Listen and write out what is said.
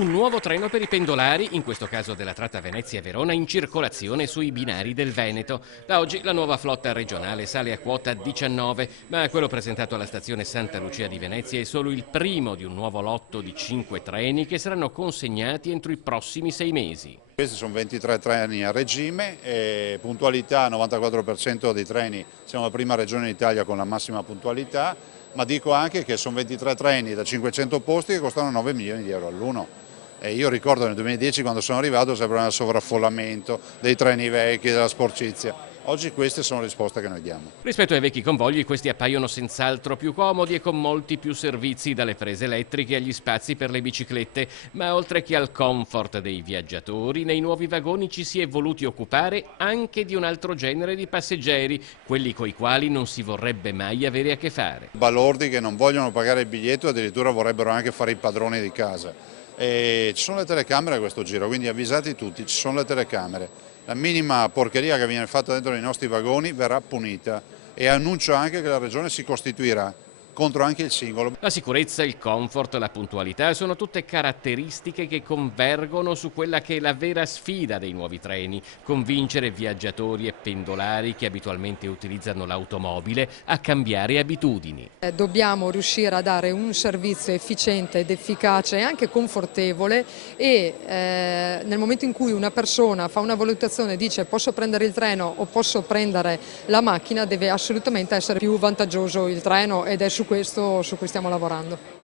Un nuovo treno per i pendolari, in questo caso della tratta Venezia-Verona, in circolazione sui binari del Veneto. Da oggi la nuova flotta regionale sale a quota 19, ma quello presentato alla stazione Santa Lucia di Venezia è solo il primo di un nuovo lotto di 5 treni che saranno consegnati entro i prossimi 6 mesi. Questi sono 23 treni a regime, puntualità 94% dei treni, siamo la prima regione d'Italia con la massima puntualità, ma dico anche che sono 23 treni da 500 posti che costano 9 milioni di euro all'uno. E io ricordo nel 2010 quando sono arrivato sembrava il sovraffollamento dei treni vecchi, della sporcizia. Oggi queste sono le risposte che noi diamo. Rispetto ai vecchi convogli, questi appaiono senz'altro più comodi e con molti più servizi, dalle prese elettriche agli spazi per le biciclette, ma oltre che al comfort dei viaggiatori, nei nuovi vagoni ci si è voluti occupare anche di un altro genere di passeggeri, quelli coi quali non si vorrebbe mai avere a che fare. Balordi che non vogliono pagare il biglietto e addirittura vorrebbero anche fare i padroni di casa. E ci sono le telecamere a questo giro, quindi avvisati tutti, ci sono le telecamere. La minima porcheria che viene fatta dentro i nostri vagoni verrà punita e annuncio anche che la Regione si costituirà contro anche il singolo. La sicurezza, il comfort, la puntualità sono tutte caratteristiche che convergono su quella che è la vera sfida dei nuovi treni: convincere viaggiatori e pendolari che abitualmente utilizzano l'automobile a cambiare abitudini. Dobbiamo riuscire a dare un servizio efficiente ed efficace e anche confortevole e nel momento in cui una persona fa una valutazione e dice posso prendere il treno o posso prendere la macchina, deve assolutamente essere più vantaggioso il treno ed è su questo su cui stiamo lavorando.